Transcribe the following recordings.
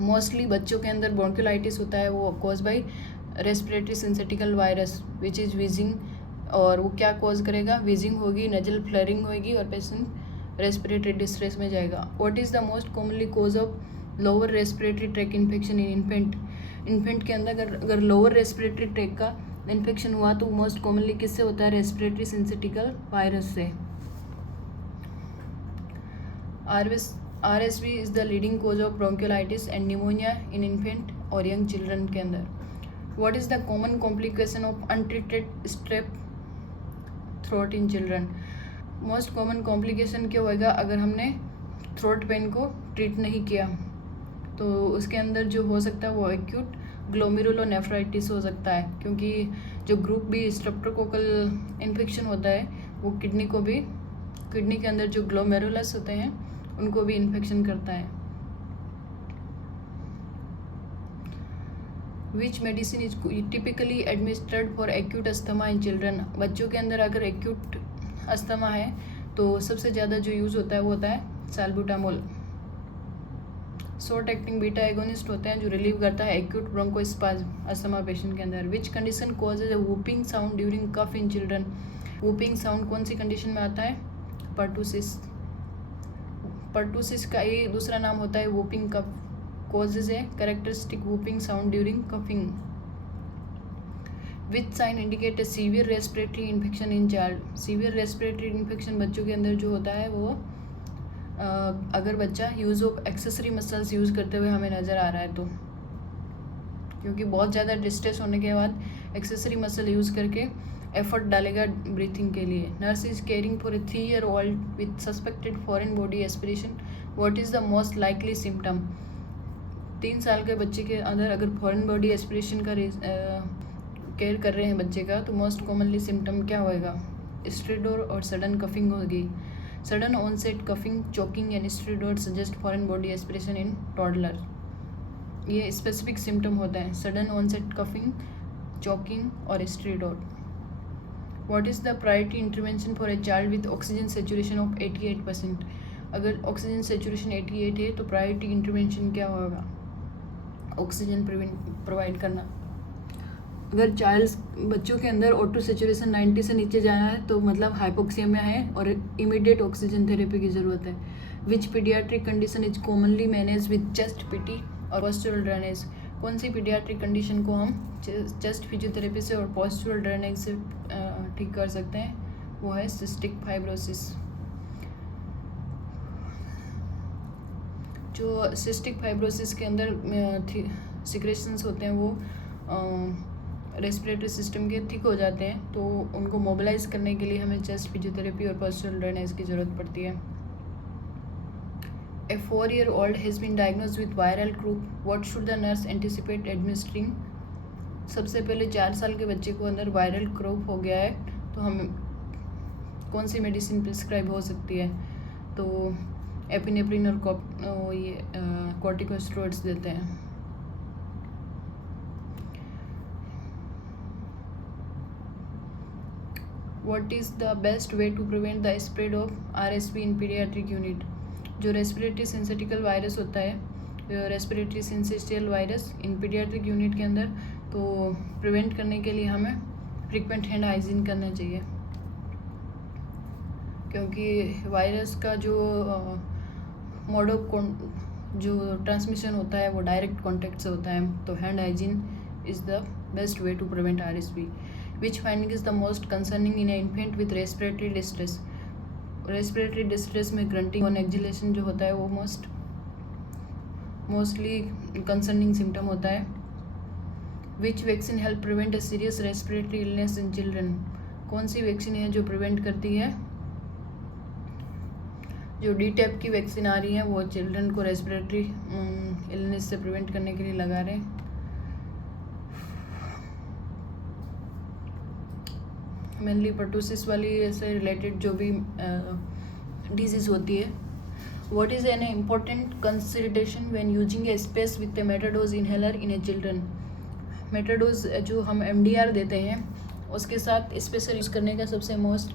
Mostly बच्चों के अंदर ब्रोंकियोलाइटिस होता है, वो cause by respiratory syncytial virus which is wheezing, और वो क्या कॉज करेगा, वीजिंग होगी, नजल फ्लरिंग होगी और पेशेंट रेस्पिरेटरी डिस्ट्रेस में जाएगा। What is the most commonly cause of lower respiratory tract infection in infant? Infant के अंदर अगर लोअर रेस्पिरेटरी ट्रैक का इन्फेक्शन हुआ तो मोस्ट कॉमनली किससे होता है, रेस्पिरेटरी सिंथेटिकल वायरस से। RSV is the leading cause of bronchiolitis and pneumonia in infant और यंग चिल्ड्रन के अंदर। What is the common complication of untreated strep throat in children? Most common complication क्या होएगा अगर हमने थ्रोट पेन को treat नहीं किया, तो उसके अंदर जो हो सकता है वो एक्यूट ग्लोमेरुलोनेफ्राइटिस हो सकता है, क्योंकि जो ग्रुप बी स्ट्रेप्टोकोकल इन्फेक्शन होता है वो किडनी के अंदर जो ग्लोमेरुलस होते हैं उनको भी इन्फेक्शन करता है। Which medicine is typically administered for acute asthma in children? बच्चों के अंदर अगर एक्यूट अस्थमा है तो सबसे ज़्यादा जो यूज़ होता है वो होता है salbutamol. Short acting beta agonist होते हैं जो रिलीव करता है एक्यूट ब्रोंकोस्पाज्म अस्थमा पेशेंट के अंदर। Which condition causes a whooping sound during cough in children? Whooping sound कौन सी कंडीशन में आता है, पर्टूसिस। पर्टूसिस का ये दूसरा नाम होता है वूपिंग कफ। कॉजेज है characteristic whooping sound during coughing. Which sign indicate a severe respiratory infection in child? Severe respiratory infection बच्चों के अंदर जो होता है वो अगर बच्चा use of accessory muscles use करते हुए हमें नज़र आ रहा है तो, क्योंकि बहुत ज़्यादा डिस्ट्रेस होने के बाद एक्सेसरी मसल यूज़ करके एफर्ट डालेगा ब्रीथिंग के लिए। Nurse is caring for a 3-year-old with suspected foreign body aspiration. What is the most likely symptom? 3 साल के बच्चे के अंदर अगर फॉरेन बॉडी एस्पिरेशन का केयर कर रहे हैं बच्चे का, तो मोस्ट कॉमनली सिम्टम क्या होएगा, स्ट्रिडोर और सडन कफिंग होगी। Sudden onset coughing, choking and stridor suggest foreign body aspiration in toddler. ये स्पेसिफिक सिम्टम होता है, सडन ऑनसेट कफिंग, चोकिंग और stridor. What is the priority intervention for a child with oxygen saturation of 88%? अगर oxygen saturation 88 है तो priority intervention क्या होगा, oxygen provide करना। अगर बच्चों के अंदर O2 सेचुरेशन 90 से नीचे जाना है तो मतलब हाइपोक्सिया है और इमीडिएट ऑक्सीजन थेरेपी की ज़रूरत है। Which paediatric condition is commonly manage with chest PT और पोस्चुरल ड्रेनेज? कौन सी पीडियाट्रिक कंडीशन को हम चेस्ट फिजियोथेरेपी से और पोस्चुरल ड्रेनेज से ठीक कर सकते हैं? वो है सिस्टिक फाइब्रोसिस। जो सिस्टिक फाइब्रोसिस के अंदर सिक्रेशंस होते हैं वो रेस्पिरेटरी सिस्टम के थिक हो जाते हैं, तो उनको मोबिलाइज करने के लिए हमें चेस्ट फिजियोथेरेपी और पोस्चुरल ड्रेनेज की ज़रूरत पड़ती है। A 4-year-old has been diagnosed with viral croup, what should the nurse anticipate administering? सबसे पहले 4 साल के बच्चे को अंदर वायरल क्रूप हो गया है तो हमें कौन सी मेडिसिन प्रिस्क्राइब हो सकती है, तो एपिनेफ्रिन और ये कॉर्टिकोस्टेरॉइड्स देते हैं। What is the best way to prevent the spread of RSV in paediatric unit? जो रेस्पिरेटरी सिंसेटिकल वायरस होता है, respiratory syncytial virus in paediatric unit के अंदर, तो प्रिवेंट करने के लिए हमें फ्रिक्वेंट हैंड हाइजीन करना चाहिए, क्योंकि वायरस का जो मोड ऑफ जो ट्रांसमिशन होता है वो डायरेक्ट कॉन्टैक्ट से होता है, तो hand hygiene is the best way to prevent RSV। Which finding is the most concerning in a infant with respiratory distress? Respiratory distress में ग्रंटिंग और एक्जिलेशन जो होता है वो मोस्टली कंसर्निंग सिम्टम होता है। Which vaccine help prevent a serious respiratory illness in children? कौन सी वैक्सीन है जो प्रिवेंट करती है, जो DTaP की वैक्सीन आ रही है वो चिल्ड्रन को रेस्पिरेटरी इलनेस से प्रिवेंट करने के लिए लगा रहे हैं। मेनली पर्टूसिस वाली से रिलेटेड जो भी डिजीज़ होती है। What is an important consideration when using A space with A Metadoz inhaler in A children? Metadoz जो हम MDR देते हैं उसके साथ स्पेशल यूज़ करने का सबसे मोस्ट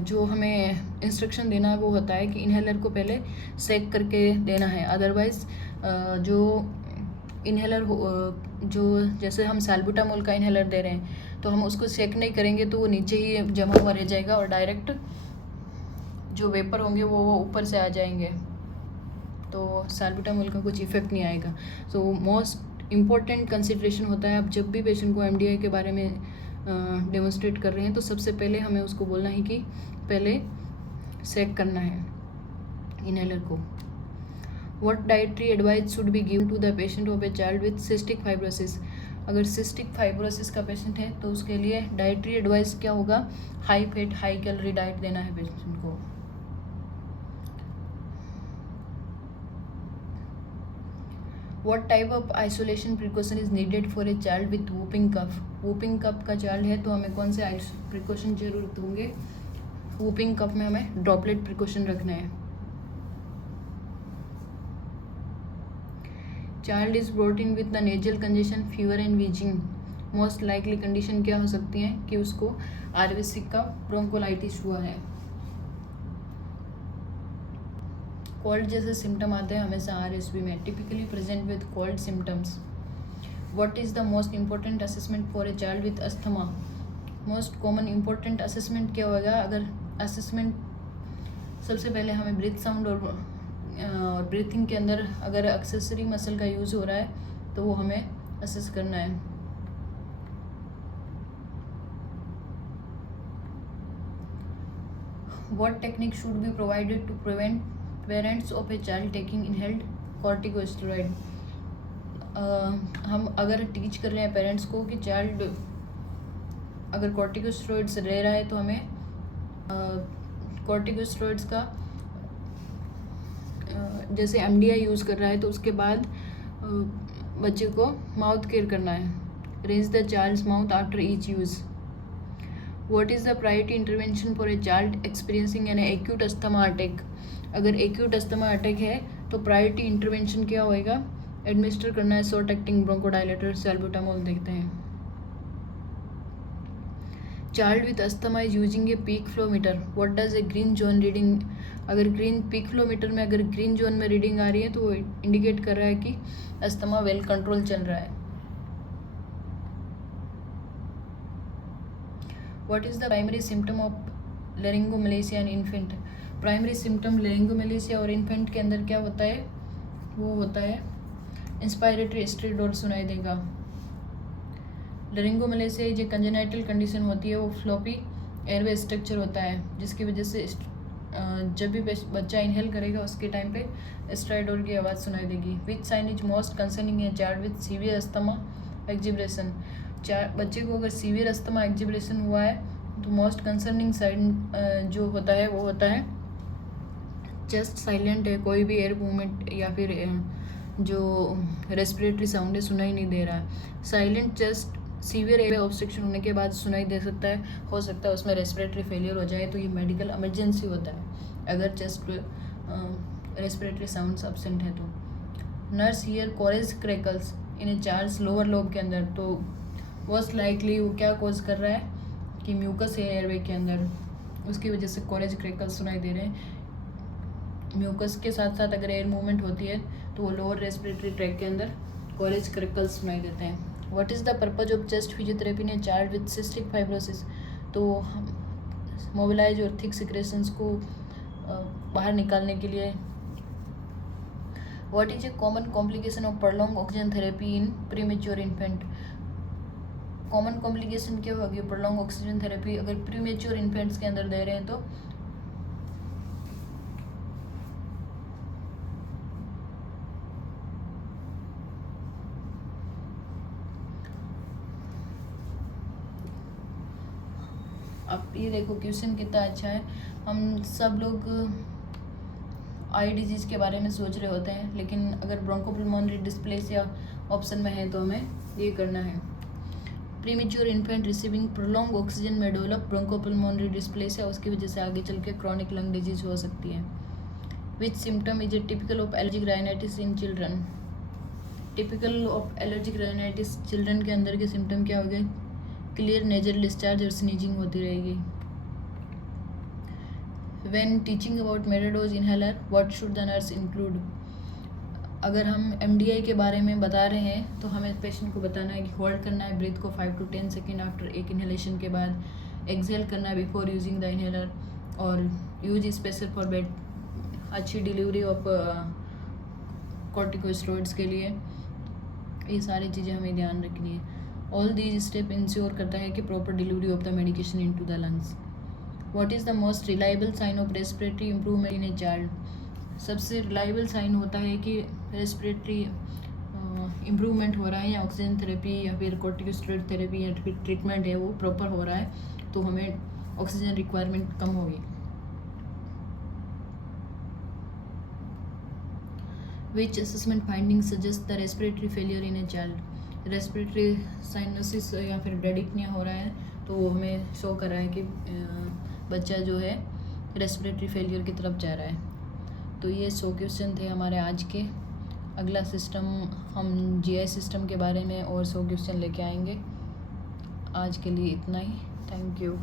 जो हमें इंस्ट्रक्शन देना है वो होता है कि इन्हेलर को पहले सेक करके देना है, अदरवाइज़ जो इन्हेलर जो जैसे हम सैल्बुटामोल का इन्हेलर दे रहे हैं तो हम उसको सेक नहीं करेंगे तो वो नीचे ही जमा हुआ रह जाएगा और डायरेक्ट जो वेपर होंगे वो ऊपर से आ जाएंगे, तो सैल्बुटामोल का कुछ इफेक्ट नहीं आएगा। सो मोस्ट इम्पॉर्टेंट कंसिडरेशन होता है, आप जब भी पेशेंट को एमडीआई के बारे में डेमोन्स्ट्रेट कर रहे हैं तो सबसे पहले हमें उसको बोलना है कि पहले सेक करना है इन्हेलर को। What dietary advice should be given to the patient of a child with cystic fibrosis? अगर सिस्टिक फाइब्रोसिस का पेशेंट है तो उसके लिए डाइटरी एडवाइस क्या होगा, high fat high calorie diet देना है पेशेंट को। What type of isolation precaution is needed for a child with whooping cough? whooping cough का चाइल्ड है तो हमें कौन से प्रिकॉशन जरूरत होंगे, whooping cough में हमें ड्रॉपलेट प्रिकॉशन रखना है। Child is brought in with the nasal congestion, fever and wheezing, most likely condition क्या हो सकती है कि उसको आरवीसी का ब्रोंकोलाइटिस हुआ है। कोल्ड जैसे सिम्टम आते हैं हमेशा आरएसवी में, typically present with cold symptoms. What is the most important assessment for a child with asthma? Most common important assessment क्या होगा? अगर असेसमेंट सबसे पहले हमें ब्रीथ साउंड और ब्रीथिंग के अंदर अगर एक्सेसरी मसल का यूज़ हो रहा है तो वो हमें असेस करना है। What technique should be provided to prevent parents of a child taking inhaled corticosteroid? हम अगर टीच कर रहे हैं पेरेंट्स को कि चाइल्ड अगर कॉर्टिकोस्टेरॉइड्स ले रहा है तो हमें कॉर्टिकोस्टेरॉइड्स का जैसे एमडीआई यूज़ कर रहा है तो उसके बाद बच्चे को माउथ केयर करना है। Rinse the child's mouth after each use. What is the priority intervention for a child experiencing an acute asthma attack? अगर एक्यूट अस्थमा अटैक है तो प्रायोरिटी इंटरवेंशन क्या होएगा? एडमिनिस्टर करना है शॉर्ट एक्टिंग ब्रोंकोडायलेटर सैल्बुटामोल देखते हैं। Child with asthma is using a peak flow meter, what does a green zone reading? अगर ग्रीन पीक फ्लो मीटर में अगर ग्रीन जोन में रीडिंग आ रही है तो वो इंडिकेट कर रहा है कि अस्थमा वेल कंट्रोल चल रहा है। What is the primary symptom of laryngomalacia in infant? Primary symptom laryngomalacia और इन्फेंट के अंदर क्या होता है? वो होता है इंस्पायरेटरी स्ट्रेडोर सुनाई देगा। लेरिंगोमलेशिया जो कंजेनाइटल कंडीशन होती है वो फ्लॉपी एयरवे स्ट्रक्चर होता है जिसकी वजह से जब भी बच्चा इनहेल करेगा उसके टाइम पे स्ट्राइडोर की आवाज़ सुनाई देगी। Which sign is most concerning है child with severe asthma exacerbation? बच्चे को अगर सीवियर अस्थमा एक्जिब्रेशन हुआ है तो मोस्ट कंसर्निंग साइन जो होता है वो होता है चेस्ट साइलेंट है, कोई भी एयर मूवमेंट या फिर जो रेस्पिरेटरी साउंड है सुनाई नहीं दे रहा है। Silent chest severe air obstruction होने के बाद सुनाई दे सकता है, हो सकता है उसमें रेस्पिरेटरी फेलियर हो जाए तो ये मेडिकल इमरजेंसी होता है अगर चेस्ट रेस्पिरेटरी साउंड्स एब्सेंट है तो। Nurse hear coarse crackles in a child's lower lobe के अंदर, तो मोस्ट लाइकली वो क्या कॉज कर रहा है कि म्यूकस है एयरवे के अंदर, उसकी वजह से कोरेज क्रैकल्स सुनाई दे रहे हैं। म्यूकस के साथ साथ अगर एयर मूवमेंट होती है तो वो लोअर रेस्पिरेटरी ट्रैक के अंदर कोरेज क्रैकल्स सुनाई देते हैं। What is the purpose of chest physiotherapy in a child with cystic fibrosis? तो मोबिलाइज और थिक सिक्रेशंस को बाहर निकालने के लिए। What is a common complication of pronged oxygen therapy in premature infant? Common complication क्या होगी प्रॉन्ग्ड ऑक्सीजन थेरेपी अगर प्रीमेच्योर इन्फेंट्स के अंदर दे रहे हैं तो? अब ये देखो क्वेश्चन कितना अच्छा है। हम सब लोग आई डिजीज़ के बारे में सोच रहे होते हैं लेकिन अगर ब्रोंकोपल्मोनरी डिस्प्लेसिया ऑप्शन में है तो हमें ये करना है। Premature infant receiving prolong oxygen में डेवलप ब्रोंकोपल्मोनरी डिस्प्लेसिया, उसकी वजह से आगे चल के क्रॉनिक लंग डिजीज हो सकती है। Which symptom is a typical of allergic rhinitis in children? Typical of allergic rhinitis children के अंदर के सिम्टम क्या हो गए? क्लियर नेजल डिस्चार्ज और स्नीजिंग होती रहेगी। When teaching about metered dose inhaler what should the nurse include. अगर हम MDI के बारे में बता रहे हैं तो हमें पेशेंट को बताना है कि होल्ड करना है ब्रीथ को 5 to 10 सेकेंड आफ्टर एक इनहेलेशन के बाद, एक्सेल करना है बिफोर यूजिंग द इनहेलर, और यूज स्पेशल फॉर बेड, अच्छी डिलीवरी ऑफ कॉर्टिकोस्टेरॉइड्स के लिए। ये सारी चीज़ें हमें ध्यान रखनी है। ऑल दीज स्टेप इंश्योर करता है कि proper delivery of the medication into the lungs. What is the most reliable sign of respiratory improvement in a child. सबसे रिलायबल साइन होता है कि रेस्पिरेटरी इम्प्रूवमेंट हो रहा है, या ऑक्सीजन थेरेपी या फिर कॉर्टिकोस्टेरॉइड थेरेपी या फिर ट्रीटमेंट है वो प्रॉपर हो रहा है, तो हमें ऑक्सीजन रिक्वायरमेंट कम होगी। Which assessment findings suggest the respiratory failure in a child? Respiratory cyanosis या फिर ब्रेडिक्निया हो रहा है, तो वो हमें शो कर रहा है कि बच्चा जो है रेस्पिरेटरी फेलियर की तरफ जा रहा है। तो ये 100 क्वेश्चन थे हमारे आज के। अगला सिस्टम हम GI सिस्टम के बारे में और 100 क्वेश्चन लेके आएंगे। आज के लिए इतना ही। Thank you.